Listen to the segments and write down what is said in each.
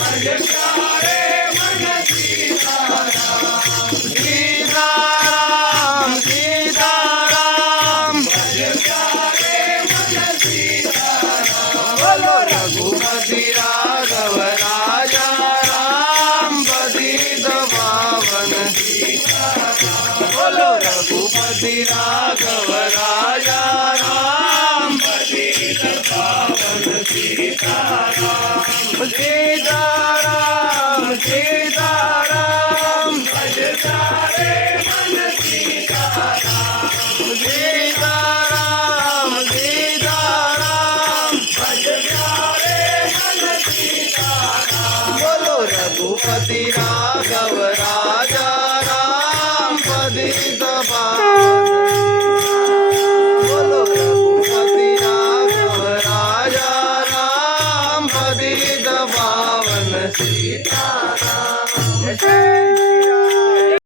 भज प्यारे मन सीताराम सीताराम सीताराम भज प्यारे मन सीताराम बोलो रघुपति राघव राजा राम पतित पावन बोलो रघुपति राघव राजा राम पतित पावन सीताराम सीताराम सीताराम भज प्यारे मन सीताराम सीताराम सीताराम भज प्यारे मन सीताराम बोलो रघुपति राघव राजा राम पतित पावन बोलो रघुपति राघव राजा राम पतित पावन सीताराम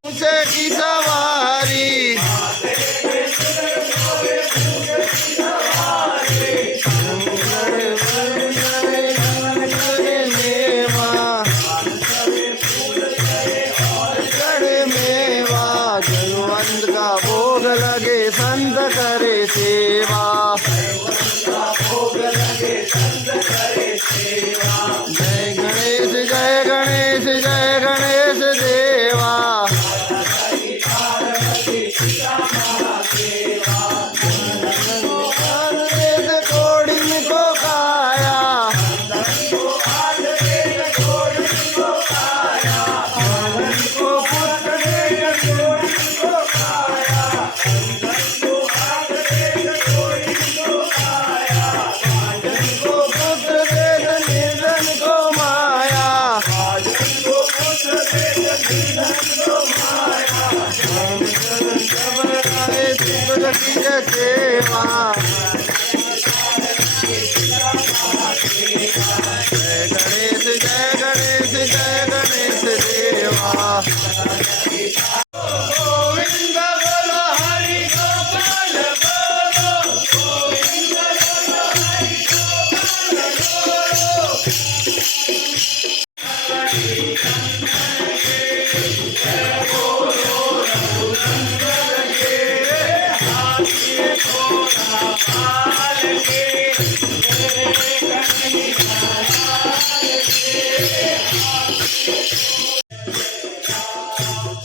ऊंचे की सवारी जयवंत का भोग लगे संत करे सेवा भोग लगे संत करे सेवा जय गणेश जय गणेश जय गणेश देवा पार्वती सीता महादेवा वेद कोड़ी को काया को आठ वेद कोटि को पाया को पुत्र वेद कोटि को पाया को आठ वेद कोटि को पाया को पुत्र वेद निर्धन को माया को पुत्र वेद निधन को माया सुख की सेवा जय गणेश जय गणेश देवा गोविंद बोलो हरि गोपाल बोलो गोविंद बोलो हरि गोपाल बोलो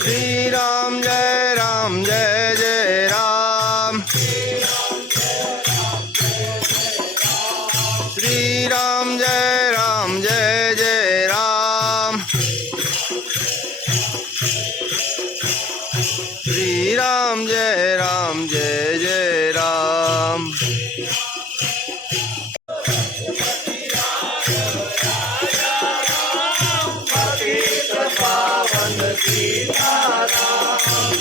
श्री राम जय जय राम श्री राम जय जय राम श्री राम जय जय राम पतित पावन सीताराम